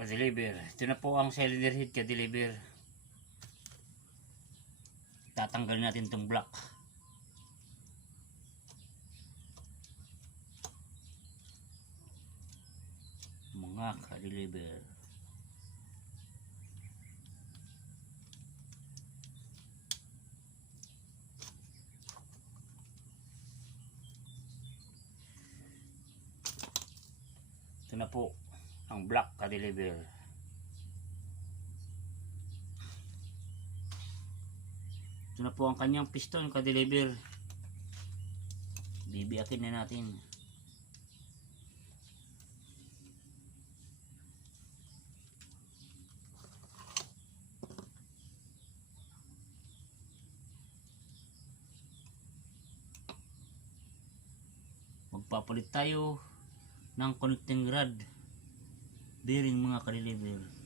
Pa-deliver. Ito na po ang cylinder head ka-deliver. Tatanggalin natin itong block. Mga ka-deliver. Ito na po ang block ka-deliver. Ito na po ang kanyang piston ka-deliver. Bibiyakin na natin. Magpapalit tayo ng connecting rod bearing mga ka-deliver.